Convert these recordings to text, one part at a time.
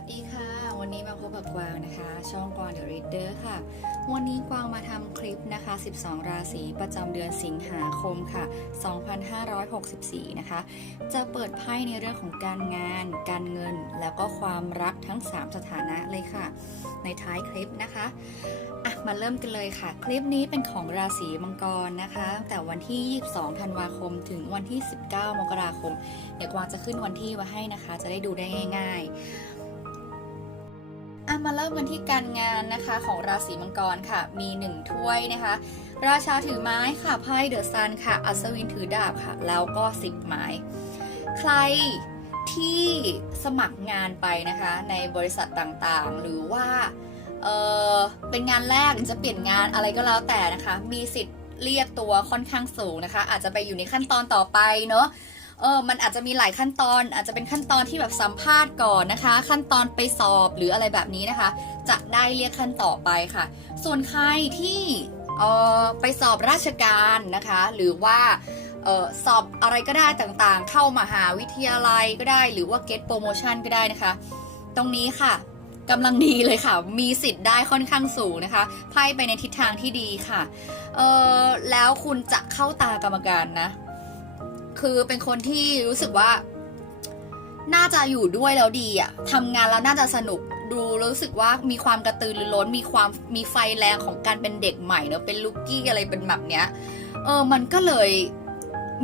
วัสดีค่ะ วันนี้มาพบกับกวางนะคะ ช่องกวาง The Reader ค่ะ วันนี้กวางมาทำคลิปนะคะ 12 ราศีประจำเดือนสิงหาคมค่ะ 2564 นะคะ จะเปิดไพ่ในเรื่องของการงาน การเงิน แล้วก็ความรักทั้ง 3 สถานะเลยค่ะ ในท้ายคลิปนะคะอะมาเริ่มกันเลยค่ะ คลิปนี้เป็นของราศีมังกรนะคะตั้งแต่วันที่ 22 ธันวาคม ถึงวันที่ 19 มกราคม เดี๋ยวกวางจะขึ้นวันที่ไว้ให้นะคะ จะได้ดูได้ง่าย ๆ มาเริ่มกันที่การงานนะคะของราศีมังกรค่ะ มีหนึ่งถ้วยนะคะ ราชาถือไม้ค่ะไพ่เดอะซันค่ะ อัศวินถือดาบค่ะ แล้วก็สิบไม้ ใครที่สมัครงานไปนะคะ ในบริษัทต่างๆ หรือว่าเออเป็นงานแรกหรือจะเปลี่ยนงานอะไรก็แล้วแต่นะคะ มีสิทธิ์เรียกตัวค่อนข้างสูงนะคะ อาจจะไปอยู่ในขั้นตอนต่อไปเนาะ เออมันอาจจะมีหลายขั้นตอน อาจจะเป็นขั้นตอนที่แบบสัมภาษณ์ก่อนนะคะ ขั้นตอนไปสอบหรืออะไรแบบนี้นะคะ จะได้เรียกขั้นต่อไปค่ะ ส่วนใครที่เออไปสอบราชการนะคะ หรือว่าออสอบอะไรก็ได้ต่างๆ เข้ามหาวิทยาลัยก็ได้ หรือว่า get promotion ก็ได้นะคะ ตรงนี้ค่ะกำลังดีเลยค่ะ มีสิทธิ์ได้ค่อนข้างสูงนะคะไพ่ไปในทิศทางที่ดีค่ะ เออแล้วคุณจะเข้าตากรรมการนะ คือเป็นคนที่รู้สึกว่า น่าจะอยู่ด้วยแล้วดีอะทำงานแล้วน่าจะสนุกดูรู้สึกว่ามีความกระตือรือร้นมีความมีไฟแรงของการเป็นเด็กใหม่เนอะเป็นลูกกี้อะไรเป็นแบบเนี้ยเออมันก็เลย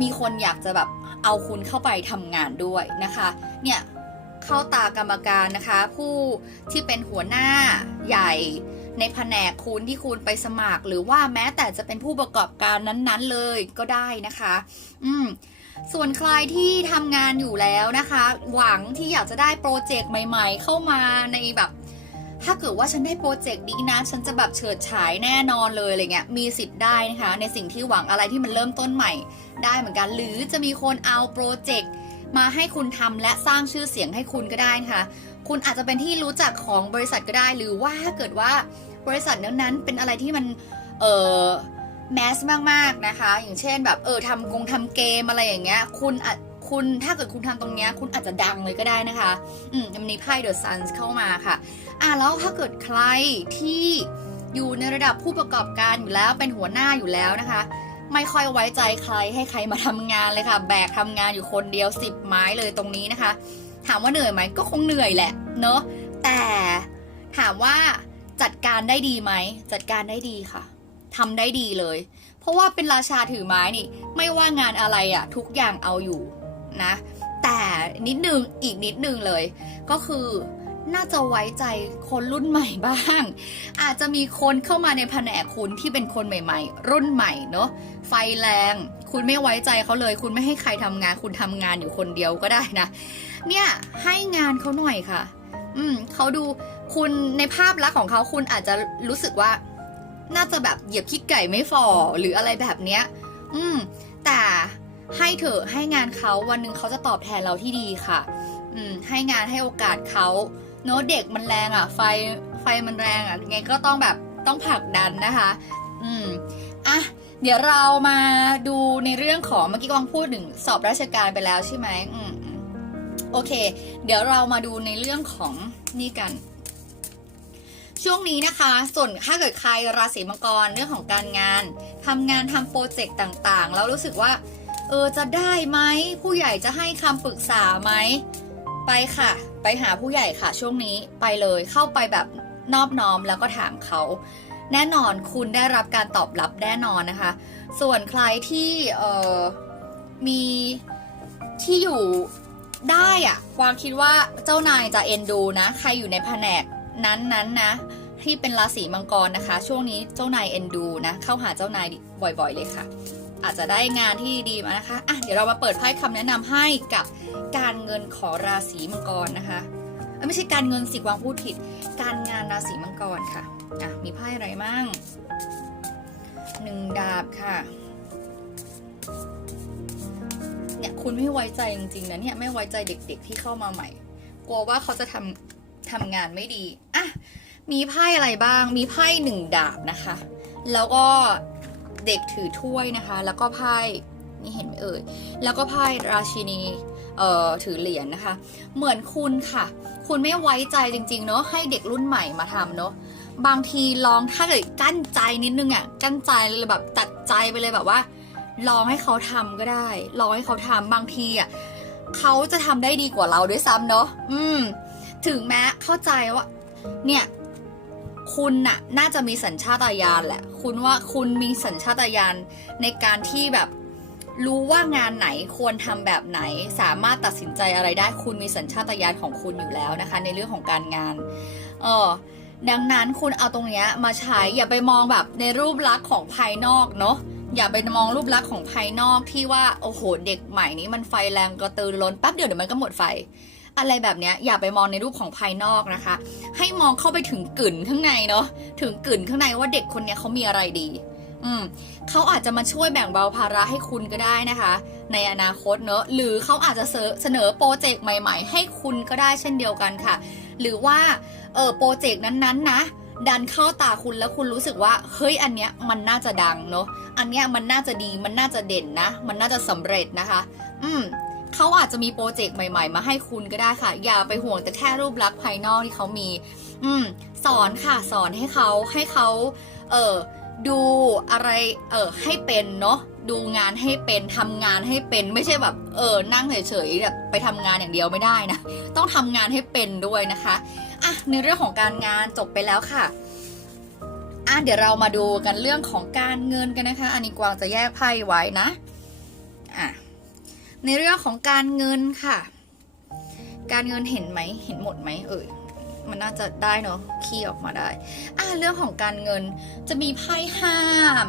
มีคนอยากจะแบบเอาคุณเข้าไปทำงานด้วยนะคะ เนี่ยเข้าตากรรมการนะคะ ผู้ที่เป็นหัวหน้าใหญ่ในแผนกคุณที่คุณไปสมัคร หรือว่าแม้แต่จะเป็นผู้ประกอบการนั้นๆเลยก็ได้นะคะ อืม ส่วนใครที่ทำงานอยู่แล้วนะคะ หวังที่อยากจะได้โปรเจกต์ใหม่ ๆ เข้ามาในแบบ ถ้าเกิดว่าฉันได้โปรเจกต์นี้นะ ฉันจะแบบเฉิดฉายแน่นอนเลยอะไรเงี้ยมีสิทธิ์ได้นะคะ ในสิ่งที่หวังอะไรที่มันเริ่มต้นใหม่ ได้เหมือนกัน หรือจะมีคนเอาโปรเจกต์มาให้คุณทำและสร้างชื่อเสียงให้คุณก็ได้นะคะคุณอาจจะเป็นที่รู้จักของบริษัทก็ได้ หรือว่าถ้าเกิดว่าบริษัทนั้นๆเป็นอะไรที่มันเออ แมสมากๆนะคะ อย่างเช่นแบบเออทำกงทำเกมอะไรอย่างเงี้ย คุณอาจคุณถ้าเกิดคุณทำตรงเนี้ยคุณอาจจะดังเลยก็ได้นะคะ อืมมันมีไพ่เดอะซันเข้ามาค่ะ อะแล้วถ้าเกิดใครที่อยู่ในระดับผู้ประกอบการอยู่แล้วเป็นหัวหน้าอยู่แล้วนะคะ ไม่ค่อยไว้ใจใครให้ใครมาทำงานเลยค่ะ แบกทำงานอยู่คนเดียวสิบไม้เลยตรงนี้นะคะ ถามว่าเหนื่อยไหมก็คงเหนื่อยแหละเนอะแต่ถามว่าจัดการได้ดีไหมจัดการได้ดีค่ะ ทำได้ดีเลย เพราะว่าเป็นราชาถือไม้นี่ ไม่ว่างานอะไรอะทุกอย่างเอาอยู่นะ แต่นิดนึงอีกนิดนึงเลย ก็คือน่าจะไว้ใจคนรุ่นใหม่บ้าง อาจจะมีคนเข้ามาในแผนกคุณที่เป็นคนใหม่ ๆ รุ่นใหม่เนอะไฟแรง คุณไม่ไว้ใจเขาเลย คุณไม่ให้ใครทำงาน คุณทำงานอยู่คนเดียวก็ได้นะ เนี่ยให้งานเขาหน่อยค่ะ อืมเขาดูคุณในภาพลักษณ์ของเขาคุณอาจจะรู้สึกว่า น่าจะแบบเหยียบขี้ไก่ไม่ฝ่อหรืออะไรแบบเนี้ย อืม แต่ให้เถอะให้งานเขาวันหนึ่งเขาจะตอบแทนเราที่ดีค่ะ อืม ให้งานให้โอกาสเขาเนอะเด็กมันแรงอะ ไฟไฟมันแรงอะไงก็ต้องแบบต้องผลักดันนะคะ อืมอะเดี๋ยวเรามาดูในเรื่องของเมื่อกี้กวางพูดถึงสอบราชการไปแล้วใช่ไหมอืมโอเค เดี๋ยวเรามาดูในเรื่องของนี่กัน ช่วงนี้นะคะ ส่วนถ้าเกิดใครราศีมังกรเรื่องของการงานทำงานทำโปรเจกต์ต่างๆ แล้วรู้สึกว่า เออจะได้ไหมผู้ใหญ่จะให้คำปรึกษาไหมไปค่ะ ไปหาผู้ใหญ่ค่ะ ช่วงนี้ไปเลยเข้าไปแบบนอบน้อมแล้วก็ถามเขา แน่นอนคุณได้รับการตอบรับแน่นอนนะคะ ส่วนใครที่เออมีที่อยู่ได้อะวางคิดว่าเจ้านายจะเอ็นดูนะ ใครอยู่ในแผนก นั้นๆนนะที่เป็นราศีมังกรนะคะ ช่วงนี้เจ้านายเอ็นดูนะ เข้าหาเจ้านายบ่อยๆเลยค่ะ อาจจะได้งานที่ดีมานะคะอะเดี๋ยวเรามาเปิดไพ่คำแนะนำให้กับการเงินของราศีมังกรนะคะไม่ใช่การเงินสิวางพูดผิด การงานราศีมังกรค่ะอะ มีไพ่อะไรมั่งหนึ่งดาบค่ะเนี่ยคุณไม่ไว้ใจจริงๆนะเนี่ยไม่ไว้ใจเด็กๆที่เข้ามาใหม่ กลัวว่าเขาจะทำ ทำงานไม่ดีอะมีไพ่อะไรบ้าง มีไพ่หนึ่งดาบนะคะ แล้วก็เด็กถือถ้วยนะคะ แล้วก็ไพ่นี่เห็นไหมเอ่ย แล้วก็ไพ่ราชินีเอ่อถือเหรียญนะคะ เหมือนคุณค่ะ คุณไม่ไว้ใจจริงๆเนาะให้เด็กรุ่นใหม่มาทำเนาะบางทีลองถ้าเกิดกั้นใจนิดนึงอะ่ะกั้นใจเลยแบบตัดใจไปเลยแบบว่า ลองให้เขาทำก็ได้ ลองให้เขาทำบางทีอะ่ะเขาจะทำได้ดีกว่าเราด้วยซ้ำเนาะอืม ถึงแม้เข้าใจว่า เนี่ย คุณน่ะ น่าจะมีสัญชาตญาณแหละ คุณว่าคุณมีสัญชาตญาณในการที่แบบรู้ว่างานไหนควรทำแบบไหน สามารถตัดสินใจอะไรได้คุณมีสัญชาตญาณของคุณอยู่แล้วนะคะ ในเรื่องของการงาน เออดังนั้นคุณเอาตรงเนี้ยมาใช้อย่าไปมองแบบในรูปลักษณ์ของภายนอกเนาะอย่าไปมองรูปลักษณ์ของภายนอกที่ว่าโอ้โหเด็กใหม่นี้มันไฟแรงกระตือรือร้นแป๊บเดียวเดี๋ยวมันก็หมดไฟ อะไรแบบเนี้ยอย่าไปมองในรูปของภายนอกนะคะ ให้มองเข้าไปถึงกึ่นข้างในเนาะถึงกึ่นข้างในว่าเด็กคนเนี้ยเขามีอะไรดี อืมเขาอาจจะมาช่วยแบ่งเบาภาระให้คุณก็ได้นะคะ ในอนาคตเนอะหรือเขาอาจจะเสนอโปรเจกต์ใหม่ ๆ ให้คุณก็ได้เช่นเดียวกันค่ะ หรือว่าเออโปรเจกต์นั้นๆนะดันเข้าตาคุณแล้วคุณรู้สึกว่า เฮ้ยอันเนี้ยมันน่าจะดังเนอะอันเนี้ยมันน่าจะดีมันน่าจะเด่นนะ มันน่าจะสำเร็จนะคะ อืม เขาอาจจะมีโปรเจกต์ใหม่ ๆ มาให้คุณก็ได้ค่ะ อย่าไปห่วงแต่แค่รูปลักษณ์ภายนอกที่เขามี อืม สอนค่ะสอนให้เขาให้เขาเออดูอะไรเออให้เป็นเนาะดูงานให้เป็นทำงานให้เป็นไม่ใช่แบบเออนั่งเฉยๆแบบไปทำงานอย่างเดียวไม่ได้นะต้องทำงานให้เป็นด้วยนะคะอะในเรื่องของการงานจบไปแล้วค่ะอะเดี๋ยวเรามาดูกันเรื่องของการเงินกันนะคะ อันนี้กวางจะแยกไพ่ไว้นะอะ ในเรื่องของการเงินค่ะ การเงินเห็นไหม เห็นหมดไหมเอ่ย มันน่าจะได้เนาะคีย์ออกมาได้ อะเรื่องของการเงินจะมีไพ่ห้า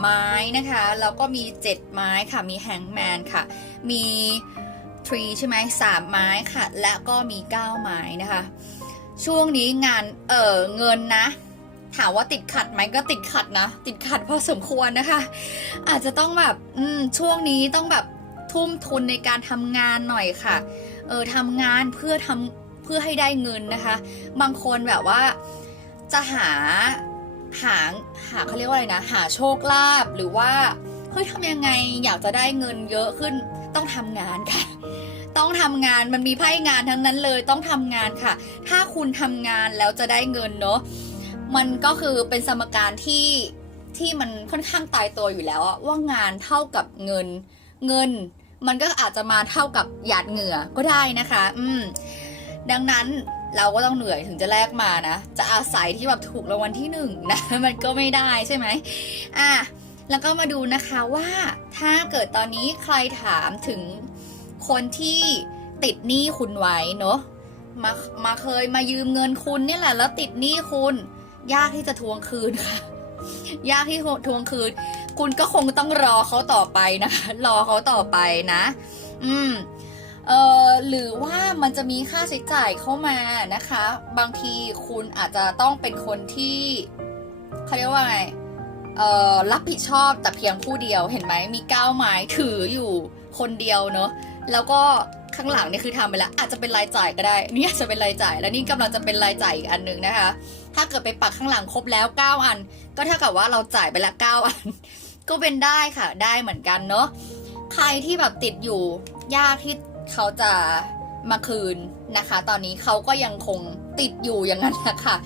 ไม้นะคะ แล้วก็มีเจ็ดไม้ค่ะ มีแฮงแมนค่ะ มีทรีใช่ไหมสามไม้ค่ะ และก็มีเก้าไม้นะคะ ช่วงนี้งาน เออเงินนะถามว่าติดขัดไหมก็ติดขัดนะ ติดขัดพอสมควรนะคะ อาจจะต้องแบบ อืม ช่วงนี้ต้องแบบ ทุ่มทุนในการทำงานหน่อยค่ะ เออทำงานเพื่อทำเพื่อให้ได้เงินนะคะ บางคนแบบว่าจะหาหาหาเขาเรียกว่าอะไรนะ หาโชคลาภหรือว่าเฮ้ยทำยังไงอยากจะได้เงินเยอะขึ้นต้องทำงานค่ะ ต้องทำงานมันมีไพ่งานทั้งนั้นเลยต้องทำงานค่ะ ถ้าคุณทำงานแล้วจะได้เงินเนาะมันก็คือเป็นสมการที่ที่มันค่อนข้างตายตัวอยู่แล้วว่างานเท่ากับเงินเงิน มันก็อาจจะมาเท่ากับหยาดเหงื่อก็ได้นะคะ อืม ดังนั้นเราก็ต้องเหนื่อยถึงจะแลกมานะ จะอาศัยที่แบบถูกรางวัลที่หนึ่งนะ มันก็ไม่ได้ใช่ไหมอะแล้วก็มาดูนะคะว่าถ้าเกิดตอนนี้ใครถามถึงคนที่ติดหนี้คุณไว้เนอะมามาเคยมายืมเงินคุณเนี่ยแหละแล้วติดหนี้คุณ ยากที่จะทวงคืนค่ะ ยากที่ทวงคืน คุณก็คงต้องรอเขาต่อไปนะคะ รอเขาต่อไปนะ อืมเอ่อหรือว่ามันจะมีค่าใช้จ่ายเข้ามานะคะ บางทีคุณอาจจะต้องเป็นคนที่เขาเรียกว่าไงเอ่อรับผิดชอบแต่เพียงผู้เดียวเห็นไหมมีก้าวไม้ถืออยู่คนเดียวเนอะแล้วก็ข้างหลังเนี่ยคือทำไปแล้ว อาจจะเป็นรายจ่ายก็ได้ นี่อาจจะเป็นรายจ่าย แล้วนี่กำลังจะเป็นรายจ่ายอีกอันหนึ่งนะคะ ถ้าเกิดไปปักข้างหลังครบแล้ว 9 อัน ก็เท่ากับว่าเราจ่ายไปละ9อัน ก็เป็นได้ค่ะได้เหมือนกันเนาะใครที่แบบติดอยู่ยากที่เขาจะมาคืนนะคะ ตอนนี้เขาก็ยังคงติดอยู่อย่างนั้นแหละค่ะ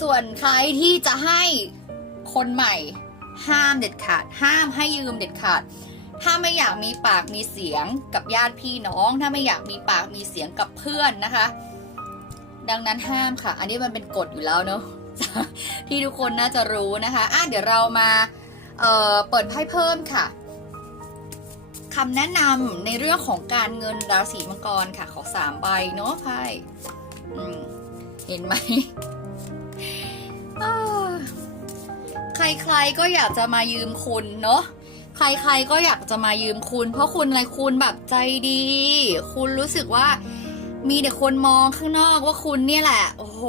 ส่วนใครที่จะให้คนใหม่ห้ามเด็ดขาด ห้ามให้ยืมเด็ดขาด ถ้าไม่อยากมีปากมีเสียงกับญาติพี่น้อง ถ้าไม่อยากมีปากมีเสียงกับเพื่อนนะคะ ดังนั้นห้ามค่ะ อันนี้มันเป็นกฎอยู่แล้วเนอะที่ทุกคนน่าจะรู้นะคะอะเดี๋ยวเรามา เเปิดไพ่เพิ่มค่ะคำแนะนำในเรื่องของการเงินราศีมังกรค่ะ ขอสามใบเนาะไพ่เห็นไหมใครๆก็อยากจะมายืมคุณเนาะใครๆก็อยากจะมายืมคุณ เพราะคุณอะไรคุณแบบใจดี คุณรู้สึกว่ามีแต่คนมองข้างนอกว่าคุณเนี่ยแหละ โอ้โห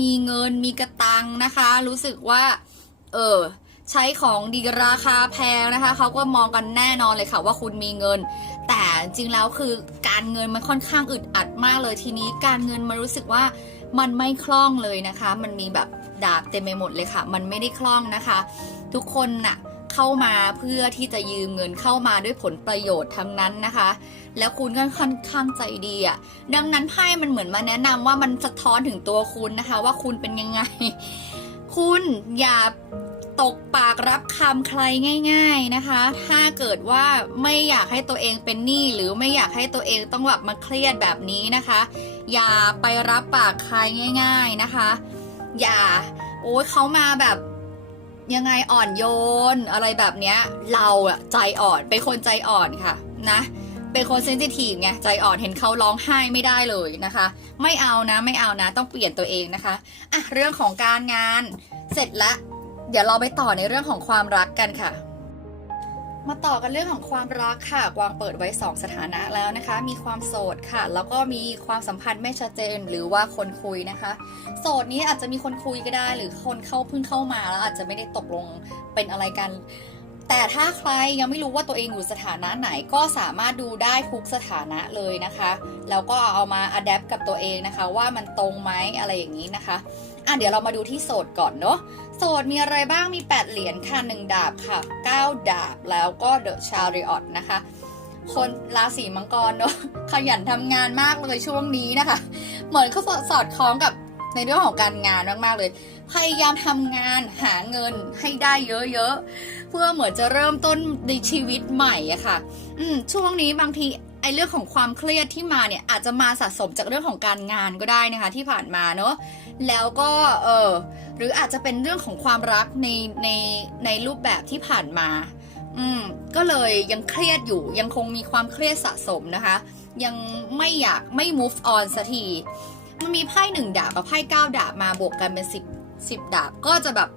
มีเงินมีกระตังนะคะ รู้สึกว่า เออ ใช้ของดีราคาแพงนะคะเขาก็มองกันแน่นอนเลยค่ะว่าคุณมีเงิน แต่จริงแล้วคือการเงินมันค่อนข้างอึดอัดมากเลยทีนี้การเงินมันรู้สึกว่ามันไม่คล่องเลยนะคะ มันมีแบบดาบเต็มไปหมดเลยค่ะ มันไม่ได้คล่องนะคะ ทุกคนน่ะเข้ามาเพื่อที่จะยืมเงินเข้ามาด้วยผลประโยชน์ทั้งนั้นนะคะ แล้วคุณก็ค่อนข้างใจดีอะ่ะ ดังนั้นไพ่มันเหมือนมาแนะนำว่ามันสะท้อนถึงตัวคุณนะคะ ว่าคุณเป็นยังไง คุณอย่า ตกปากรับคำใครง่าย ๆนะคะ ถ้าเกิดว่าไม่อยากให้ตัวเองเป็นหนี้หรือไม่อยากให้ตัวเองต้องแบบมาเครียดแบบนี้นะคะ อย่าไปรับปากใครง่าย ๆนะคะ อย่าโอ้ยเขามาแบบยังไงอ่อนโยนอะไรแบบเนี้ย เราอะใจอ่อนเป็นคนใจอ่อนค่ะนะเป็นคนเซนซิทีฟไงใจอ่อนเห็นเขาร้องไห้ไม่ได้เลยนะคะ ไม่เอานะไม่เอานะ ต้องเปลี่ยนตัวเองนะคะอะเรื่องของการงานเสร็จละ เดี๋ยวเราไปต่อในเรื่องของความรักกันค่ะ มาต่อกันเรื่องของความรักค่ะ กวางเปิดไว้ 2 สถานะแล้วนะคะ มีความโสดค่ะ แล้วก็มีความสัมพันธ์ไม่ชัดเจนหรือว่าคนคุยนะคะ โสดนี้อาจจะมีคนคุยก็ได้ หรือคนเข้าเพิ่งเข้ามาแล้วอาจจะไม่ได้ตกลงเป็นอะไรกันแต่ถ้าใครยังไม่รู้ว่าตัวเองอยู่สถานะไหนก็สามารถดูได้ทุกสถานะเลยนะคะ แล้วก็เอามาอัดแอปกับตัวเองนะคะ ว่ามันตรงไหมอะไรอย่างนี้นะคะ อะเดี๋ยวเรามาดูที่โสดก่อนเนาะ โสดมีอะไรบ้างมี 8 เหรียญค่ะ1ดาบค่ะ 9 ดาบแล้วก็เดอะชาริออตนะคะ คนราศีมังกรเนาะขยันทำงานมากเลยช่วงนี้นะคะ เหมือนเขาสอดคล้องกับในเรื่องของการงานมากๆเลย พยายามทำงานหาเงินให้ได้เยอะๆ เพื่อเหมือนจะเริ่มต้นในชีวิตใหม่อะค่ะ อืมช่วงนี้บางที ไอเรื่องของความเครียดที่มาเนี่ยอาจจะมาสะสมจากเรื่องของการงานก็ได้นะคะที่ผ่านมาเนาะแล้วก็เออหรืออาจจะเป็นเรื่องของความรักในในในรูปแบบที่ผ่านมา อืมก็เลยยังเครียดอยู่ยังคงมีความเครียดสะสมนะคะ ยังไม่อยากไม่ move on สักทีมันมีไพ่หนึ่งดาบกับไพ่เก้าดาบมาบวกกันเป็นสิบสิบดาบก็จะแบบ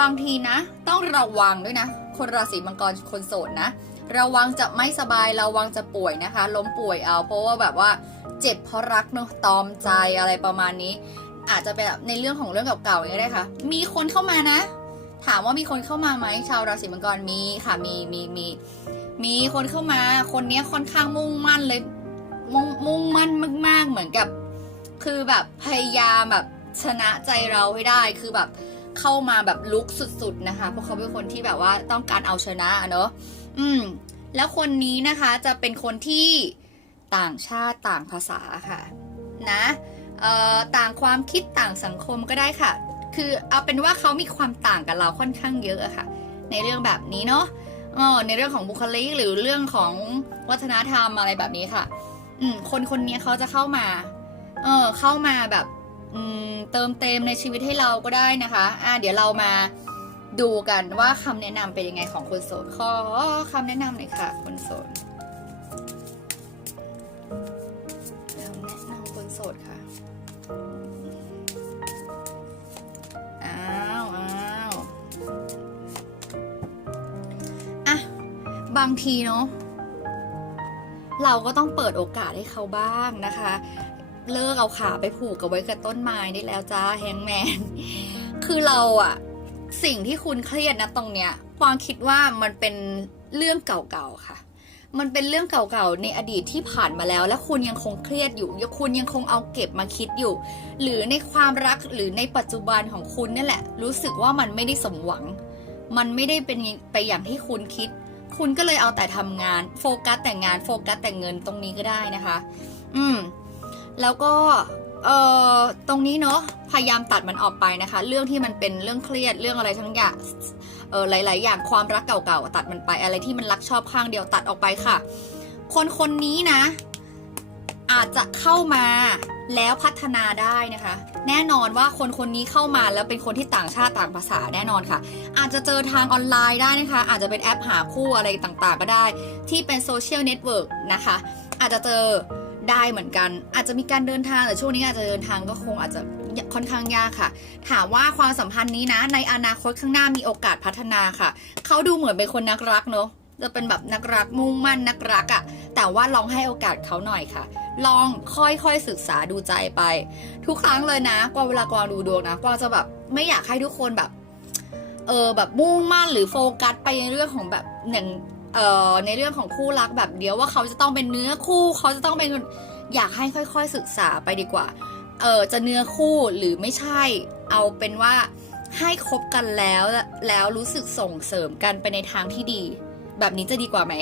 บางทีนะ ต้องระวังด้วยนะ คนราศีมังกรคนโสดนะ ระวังจะไม่สบายระวังจะป่วยนะคะ ล้มป่วยเอา เพราะว่าแบบว่าเจ็บเพราะรักเนอะตอมใจอะไรประมาณนี้ อาจจะเป็นแบบในเรื่องของเรื่องเก่าๆอย่างนี้ได้ค่ะ มีคนเข้ามานะ ถามว่ามีคนเข้ามาไหมชาวราศีมังกรมีค่ะมีมีมีมีคนเข้ามา คนเนี้ยค่อนข้างมุ่งมั่นเลยมุ่งมุ่งมั่นมาก ๆ เหมือนกับ คือแบบพยายามแบบชนะใจเราให้ได้คือแบบเข้ามาแบบลุกสุด ๆ นะคะ เพราะเขาเป็นคนที่แบบว่าต้องการเอาชนะอะเนอะ อืม แล้วคนนี้นะคะจะเป็นคนที่ต่างชาติต่างภาษาค่ะ นะเอ่อต่างความคิดต่างสังคมก็ได้ค่ะ คือเอาเป็นว่าเขามีความต่างกับเราค่อนข้างเยอะค่ะ ในเรื่องแบบนี้เนาะในเรื่องของบุคลิกหรือเรื่องของวัฒนธรรมอะไรแบบนี้ค่ะ อืม คนคนนี้เขาจะเข้ามา เออเข้ามาแบบ อืม เติมเต็มในชีวิตให้เราก็ได้นะคะ อ่า เดี๋ยวเรามา ดูกันว่าคำแนะนำเป็นยังไงของคนโสดขอคำแนะนำหน่อยค่ะ คนโสดคำแนะนำคนโสดค่ะอ้าวอ้าวอะบางทีเนาะเราก็ต้องเปิดโอกาสให้เขาบ้างนะคะ เลิกเอาขาไปผูกกับไว้กับต้นไม้ได้แล้วจ้าแฮงแมน คือเราอะ สิ่งที่คุณเครียดนะตรงเนี้ยความคิดว่ามันเป็นเรื่องเก่าๆค่ะ มันเป็นเรื่องเก่าๆในอดีตที่ผ่านมาแล้ว และคุณยังคงเครียดอยู่คุณยังคงเอาเก็บมาคิดอยู่ หรือในความรักหรือในปัจจุบันของคุณนี่แหละ รู้สึกว่ามันไม่ได้สมหวัง มันไม่ได้เป็นไปอย่างที่คุณคิด คุณก็เลยเอาแต่ทำงานโฟกัสแต่งานโฟกัสแต่เงินตรงนี้ก็ได้นะคะ อืม แล้วก็ เอ่อตรงนี้เนาะพยายามตัดมันออกไปนะคะ เรื่องที่มันเป็นเรื่องเครียดเรื่องอะไรทั้งอย่างเออหลาย ๆ อย่างความรักเก่าๆตัดมันไป อะไรที่มันรักชอบข้างเดียวตัดออกไปค่ะ คนคนนี้นะ อาจจะเข้ามาแล้วพัฒนาได้นะคะ แน่นอนว่าคนคนนี้เข้ามาแล้วเป็นคนที่ต่างชาติต่างภาษาแน่นอนค่ะ อาจจะเจอทางออนไลน์ได้นะคะ อาจจะเป็นแอปหาคู่อะไรต่างๆ ก็ได้ ที่เป็นโซเชียลเน็ตเวิร์กนะคะ อาจจะเจอ ได้เหมือนกัน อาจจะมีการเดินทางแต่ช่วงนี้อาจจะเดินทางก็คงอาจจะค่อนข้างยากค่ะ ถามว่าความสัมพันธ์นี้นะ ในอนาคตข้างหน้ามีโอกาสพัฒนาค่ะ เขาดูเหมือนเป็นคนนักรักเนอะจะเป็นแบบนักรักมุ่งมั่นนักรักอะ่ะ แต่ว่าลองให้โอกาสเขาหน่อยค่ะ ลองค่อยๆศึกษาดูใจไป ทุกครั้งเลยนะกว่าเวลากวางดูดวงนะกวางจะแบบไม่อยากให้ทุกคนแบบ เออแบบมุ่งมั่นหรือโฟกัสไปในเรื่องของแบบอย่าง ในเรื่องของคู่รักแบบเดียวว่าเขาจะต้องเป็นเนื้อคู่เขาจะต้องเป็นอยากให้ค่อยๆศึกษาไปดีกว่า เออจะเนื้อคู่หรือไม่ใช่เอาเป็นว่าให้คบกันแล้วแล้วรู้สึกส่งเสริมกันไปในทางที่ดี แบบนี้จะดีกว่าไหม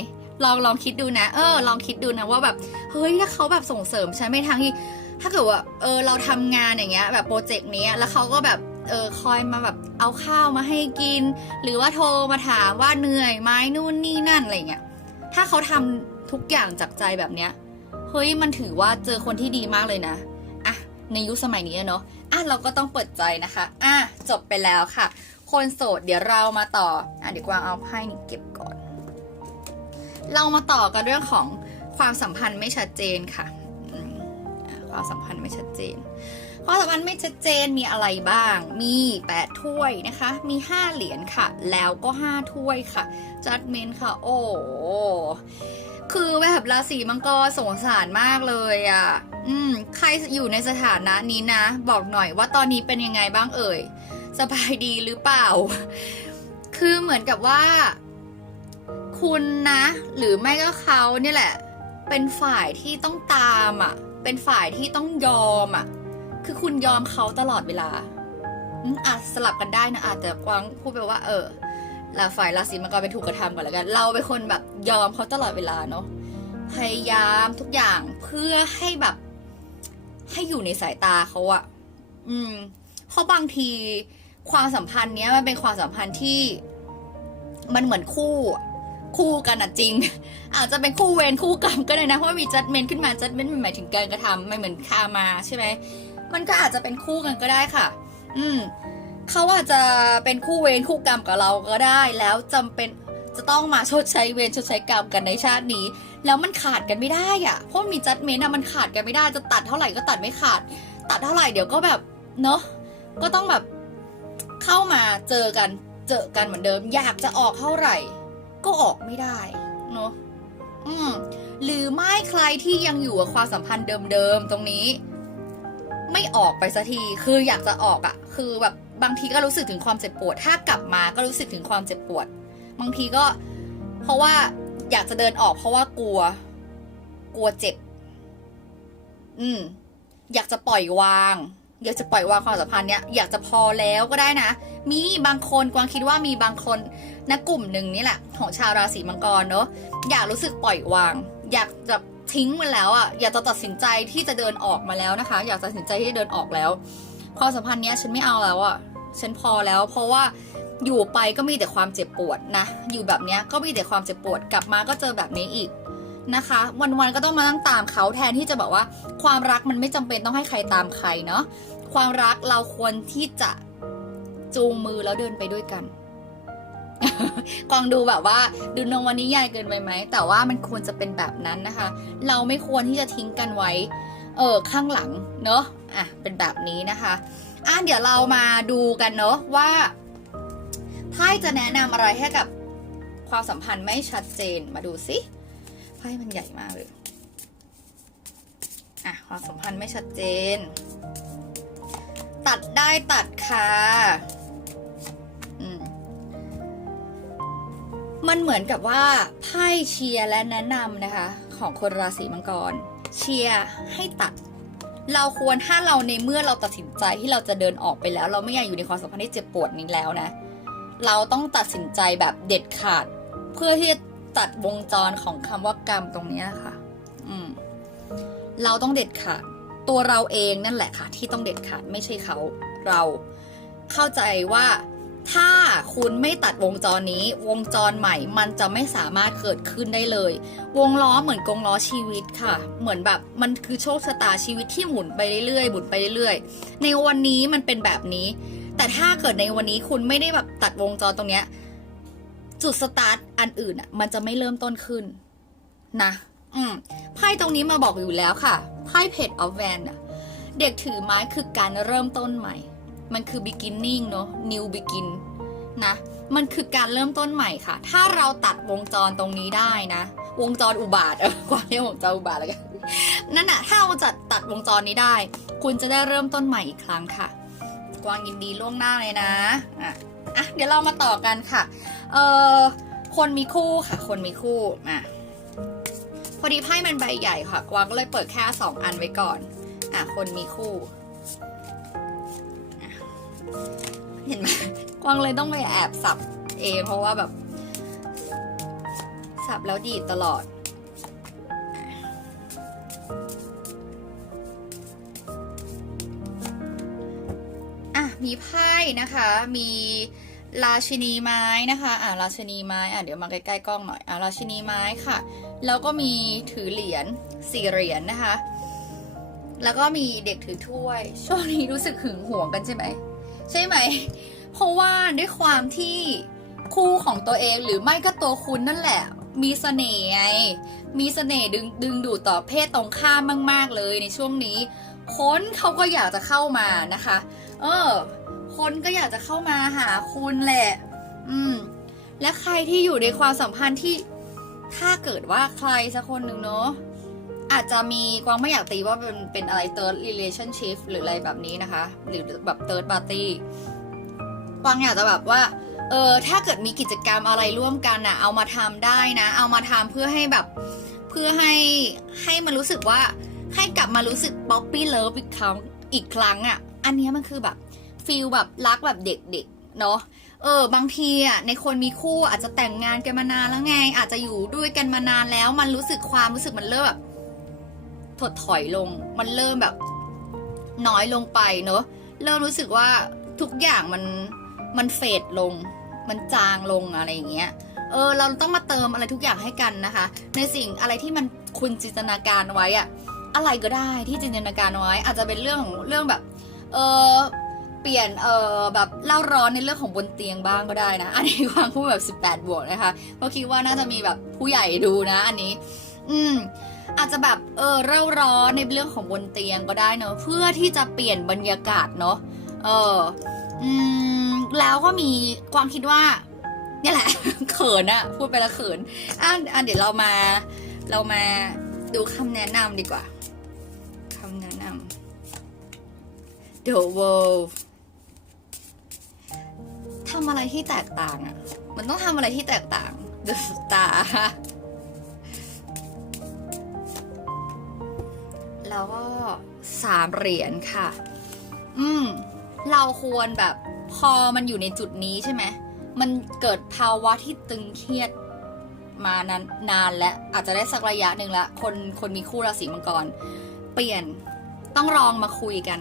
ลองลองคิดดูนะ เออ ลองคิดดูนะว่าแบบเฮ้ยถ้าเขาแบบส่งเสริมฉันไปทางที่ถ้าเกิดว่าเออเราทำงานอย่างเงี้ย แบบโปรเจกต์นี้แล้วเขาก็แบบ เออคอยมาแบบเอาข้าวมาให้กิน หรือว่าโทรมาถามว่าเหนื่อยไหมนู่นนี่นั่นอะไรเงี้ยถ้าเขาทำทุกอย่างจากใจแบบเนี้ยเฮ้ยมันถือว่าเจอคนที่ดีมากเลยนะอะในยุคสมัยนี้เนาะอะเราก็ต้องเปิดใจนะคะอะจบไปแล้วค่ะ คนโสดเดี๋ยวเรามาต่ออะเดี๋ยวกวางเอาไพ่นี่เก็บก่อน เรามาต่อกันเรื่องของความสัมพันธ์ไม่ชัดเจนค่ะความสัมพันธ์ไม่ชัดเจน ความสัมพันธ์ไม่ชัดเจนมีอะไรบ้าง มี 8 ถ้วยนะคะ มี 5 เหรียญค่ะ แล้วก็ 5 ถ้วยค่ะจัดเมนค่ะ โอ้คือแบบราศีมังกรสงสารมากเลยอะ่ะ อืม ใครอยู่ในสถานะนี้นะ บอกหน่อยว่าตอนนี้เป็นยังไงบ้างเอ่ย สบายดีหรือเปล่า คือเหมือนกับว่า คุณนะ หรือไม่ก็เขาเนี่ยแหละ เป็นฝ่ายที่ต้องตามอะ เป็นฝ่ายที่ต้องยอมอะ คือคุณยอมเขาตลอดเวลาอืมอาจสลับกันได้นะอาจจะกวางพูดไปว่า เออเราฝ่ายราศีมังกรเป็นถูกกระทำก่อนแล้วกัน เราเป็นคนแบบยอมเขาตลอดเวลาเนาะพยายามทุกอย่างเพื่อให้แบบ ให้อยู่ในสายตาเขาอะอืมเพราะบางทีความสัมพันธ์เนี้ยมันเป็นความสัมพันธ์ที่ มันเหมือนคู่ คู่กันอะจริง อาจจะเป็นคู่เวรคู่กรรมก็ได้นะเพราะว่ามีจัดเมนขึ้นมาจัดเมนหมายถึงการกระทำไม่เหมือนคามาใช่ไหม มันก็อาจจะเป็นคู่กันก็ได้ค่ะ อืมเขาอาจจะเป็นคู่เวรคู่กรรมกับเราก็ได้ แล้วจำเป็นจะต้องมาชดใช้เวรชดใช้กรรมกันในชาตินี้ แล้วมันขาดกันไม่ได้อะเพราะมีจัดเมนอะมันขาดกันไม่ได้จะตัดเท่าไหร่ก็ตัดไม่ขาด ตัดเท่าไหร่เดี๋ยวก็แบบเนาะก็ต้องแบบเข้ามาเจอกันเจอกันเหมือนเดิม อยากจะออกเท่าไหร่ ก็ออกไม่ได้เนาะอืมหรือไม่ใครที่ยังอยู่กับความสัมพันธ์เดิมๆตรงนี้ ไม่ออกไปสักที คืออยากจะออกอะ่ะ คือแบบบางทีก็รู้สึกถึงความเจ็บปวด ถ้ากลับมาก็รู้สึกถึงความเจ็บปวด บางทีก็ เพราะว่าอยากจะเดินออก เพราะว่ากลัว กลัวเจ็บ อืม อยากจะปล่อยวาง อยากจะปล่อยวางความสัมพันธ์เนี้ย อยากจะพอแล้วก็ได้นะ มีบางคนกวางคิดว่ามีบางคนนะกลุ่มหนึ่งนี่แหละ ของชาวราศีมังกรเนอะ อยากรู้สึกปล่อยวาง อยากจะ ทิ้งมันแล้วอะอยากจะตัดสินใจที่จะเดินออกมาแล้วนะคะ อยากตัดสินใจที่จะเดินออกแล้วความสัมพันธ์เนี้ยฉันไม่เอาแล้วอะฉันพอแล้ว เพราะว่าอยู่ไปก็มีแต่ความเจ็บปวดนะ อยู่แบบเนี้ยก็มีแต่ความเจ็บปวดกลับมาก็เจอแบบนี้อีกนะคะ วันๆก็ต้องมานั่งตามเขาแทนที่จะบอกว่า ความรักมันไม่จำเป็นต้องให้ใครตามใครเนาะความรักเราควรที่จะจูงมือแล้วเดินไปด้วยกัน กวางดูแบบว่าดูนงวันนี้ใหญ่เกินไปไหม แต่ว่ามันควรจะเป็นแบบนั้นนะคะ เราไม่ควรที่จะทิ้งกันไว้ เออข้างหลังเนอะอะเป็นแบบนี้นะคะอะเดี๋ยวเรามาดูกันเนอะว่าไพ่จะแนะนำอะไรให้กับความสัมพันธ์ไม่ชัดเจนมาดูสิไพ่มันใหญ่มากเลยอะความสัมพันธ์ไม่ชัดเจน ตัดได้ตัดค่ะ มันเหมือนกับว่าไพ่เชียร์และแนะนำนะคะ ของคนราศีมังกร เชียร์ให้ตัด เราควรถ้าเราในเมื่อเราตัดสินใจที่เราจะเดินออกไปแล้ว เราไม่อยากอยู่ในความสัมพันธ์ที่เจ็บปวดนี้แล้วนะ เราต้องตัดสินใจแบบเด็ดขาด เพื่อที่จะตัดวงจรของคำว่ากรรมตรงนี้ค่ะ อืม เราต้องเด็ดขาดตัวเราเองนั่นแหละค่ะ ที่ต้องเด็ดขาดไม่ใช่เขา เราเข้าใจว่า ถ้าคุณไม่ตัดวงจรนี้ วงจรใหม่มันจะไม่สามารถเกิดขึ้นได้เลย วงล้อเหมือนกงล้อชีวิตค่ะ เหมือนแบบมันคือโชคชะตาชีวิตที่หมุนไปเรื่อยๆหมุนไปเรื่อยๆ ในวันนี้มันเป็นแบบนี้ แต่ถ้าเกิดในวันนี้คุณไม่ได้แบบตัดวงจรตรงเนี้ยจุดสตาร์ทอันอื่นอะมันจะไม่เริ่มต้นขึ้นนะ อืมไพ่ตรงนี้มาบอกอยู่แล้วค่ะไพ่เพจออฟแวนอะเด็กถือไม้คือการเริ่มต้นใหม่ มันคือ beginning เนอะ new begin นะ มันคือการเริ่มต้นใหม่ค่ะ ถ้าเราตัดวงจรตรงนี้ได้นะ วงจรอุบาทเออกวางเรียกวงจรอุบาทแล้วกัน นั่นน่ะ ถ้าเราจัดตัดวงจรนี้ได้ คุณจะได้เริ่มต้นใหม่อีกครั้งค่ะ กวางยินดีล่วงหน้าเลยนะ อะ อะ เดี๋ยวเรามาต่อกันค่ะ เอ่อ คนมีคู่ค่ะ คนมีคู่ อะ พอดีไพ่มันใบใหญ่ค่ะ กวางก็เลยเปิดแค่สองอันไว้ก่อน อะ คนมีคู่ เห็นไหมกวางเลยต้องไปแอบสับเองเพราะว่าแบบ สับแล้วดีดตลอด อะ มีไพ่นะคะ มีราชินีไม้นะคะ อะราชินีไม้ อะเดี๋ยวมาใกล้ๆกล้องหน่อย อะราชินีไม้ค่ะ แล้วก็มีถือเหรียญสี่เหรียญนะคะ แล้วก็มีเด็กถือถ้วย ช่วงนี้รู้สึกหึงหวงกันใช่ไหม ใช่ไหม เพราะว่าด้วยความที่คู่ของตัวเองหรือไม่ก็ตัวคุณนั่นแหละ มีเสน่ห์ไงมีเสน่ห์ดึงดึงดูดต่อเพศตรงข้ามมาก ๆ เลยในช่วงนี้ คนเขาก็อยากจะเข้ามานะคะ เออ คนก็อยากจะเข้ามาหาคุณแหละ อืม และใครที่อยู่ในความสัมพันธ์ที่ถ้าเกิดว่าใครสักคนหนึ่งเนาะ อาจจะมีกวางไม่อยากตีว่าเป็นเป็นอะไร third relationship หรืออะไรแบบนี้นะคะ หรือแบบ third party กวางอยากจะแบบว่าเออถ้าเกิดมีกิจกรรมอะไรร่วมกันนะเอามาทำได้นะ เอามาทำเพื่อให้แบบเพื่อให้ให้มันรู้สึกว่าให้กลับมารู้สึกป๊อปปี้เลิฟอีกครั้งอีกครั้งอะ่ะอันนี้มันคือแบบฟีลแบบรักแบบเด็กๆเนาะเออบางทีอะในคนมีคู่อาจจะแต่งงานกันมานานแล้วไง อาจจะอยู่ด้วยกันมานานแล้ว มันรู้สึกความรู้สึกมันเริ่มแบบ ถดถอยลง มันเริ่มแบบ น้อยลงไปเนอะเริ่มรู้สึกว่าทุกอย่างมันมันเฟดลง มันจางลงอะไรอย่างเงี้ยเออเราต้องมาเติมอะไรทุกอย่างให้กันนะคะ ในสิ่งอะไรที่มันคุณจินตนาการไว้อะอะไรก็ได้ที่จินตนาการไว้ อาจจะเป็นเรื่องของเรื่องแบบเออเปลี่ยนเออแบบเล่าร้อนในเรื่องของบนเตียงบ้างก็ได้นะ อันนี้วางพูดแบบ 18 บวกนะคะเพราะคิดว่าน่าจะมีแบบผู้ใหญ่ดูนะ อันนี้ อืม อาจจะแบบเออเล่าร้อนในเรื่องของบนเตียงก็ได้เนอะเพื่อที่จะเปลี่ยนบรรยากาศเนอะเอออืมแล้วก็มีความคิดว่าเนี่ยแหละ เขินอะพูดไปแล้วเขินอะอะเดี๋ยวเรามา เรามาดูคำแนะนำดีกว่าคำแนะนำ The World ทำอะไรที่แตกต่างอะมันต้องทำอะไรที่แตกต่าง The Star แล้วก็สามเหรียญค่ะ อืม เราควรแบบพอมันอยู่ในจุดนี้ใช่ไหม มันเกิดภาวะที่ตึงเครียดมานานนานแล้วอาจจะได้สักระยะหนึ่งละคนคนมีคู่ราศีมังกร เปลี่ยนต้องลองมาคุยกัน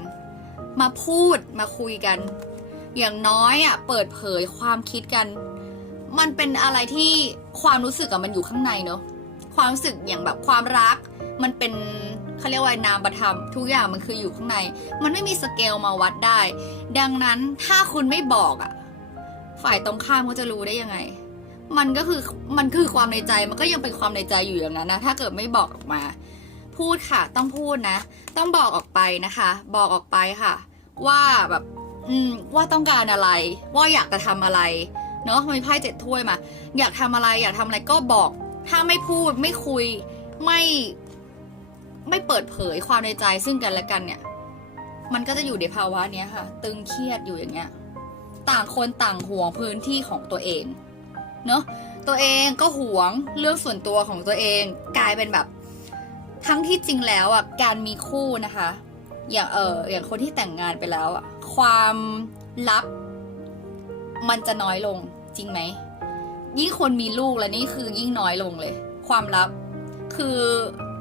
มาพูดมาคุยกัน อย่างน้อยอะเปิดเผยความคิดกัน มันเป็นอะไรที่ความรู้สึกอะมันอยู่ข้างในเนอะความรู้สึกอย่างแบบความรัก มันเป็น เขาเรียกว่านามธรรม ทุกอย่างมันคืออยู่ข้างใน มันไม่มีสเกลมาวัดได้ ดังนั้นถ้าคุณไม่บอกอะฝ่ายตรงข้ามเขาจะรู้ได้ยังไง มันก็คือมันคือความในใจมันก็ยังเป็นความในใจอยู่อย่างนั้นนะถ้าเกิดไม่บอกออกมา พูดค่ะ ต้องพูดนะ ต้องบอกออกไปนะคะ บอกออกไปค่ะ ว่าแบบอืมว่าต้องการอะไร ว่าอยากจะทำอะไรเนาะมีไพ่เจ็ดถ้วยมา อยากทำอะไร อยากทำอะไรก็บอก ถ้าไม่พูดไม่คุย ไม่ ไม่เปิดเผยความในใจซึ่งกันและกันเนี่ย มันก็จะอยู่ในภาวะเนี้ยค่ะ ตึงเครียดอยู่อย่างเงี้ย ต่างคนต่างห่วงพื้นที่ของตัวเอง เนอะตัวเองก็ห่วงเรื่องส่วนตัวของตัวเองกลายเป็นแบบ ทั้งที่จริงแล้วอะการมีคู่นะคะ อย่างเอออย่างคนที่แต่งงานไปแล้วอะความลับ มันจะน้อยลงจริงไหมยิ่งคนมีลูกแล้วนี่คือยิ่งน้อยลงเลย ความลับคือ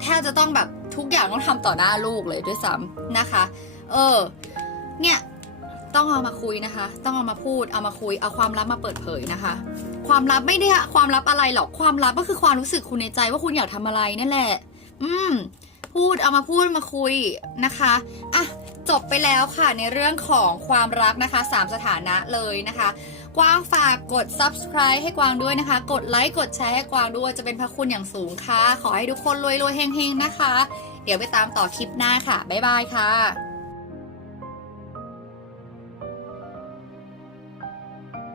แทบจะต้องแบบทุกอย่างต้องทำต่อหน้าลูกเลยด้วยซ้ำนะคะ เออ เนี่ยต้องเอามาคุยนะคะ ต้องเอามาพูด เอามาคุย เอาความลับมาเปิดเผยนะคะ ความลับไม่ได้ความลับอะไรหรอก ความลับก็คือความรู้สึกคุณในใจว่าคุณอยากทำอะไรนั่นแหละ อืม พูด เอามาพูด มาคุยนะคะ อะ จบไปแล้วค่ะในเรื่องของความรักนะคะสามสถานะเลยนะคะ กวางฝากกด subscribe ให้กวางด้วยนะคะ กดไลค์กดแชร์ให้กวางด้วยจะเป็นพระคุณอย่างสูงค่ะ ขอให้ทุกคนรวยๆเฮงๆนะคะ เดี๋ยวไปตามต่อคลิปหน้าค่ะ บ๊ายบายค่ะ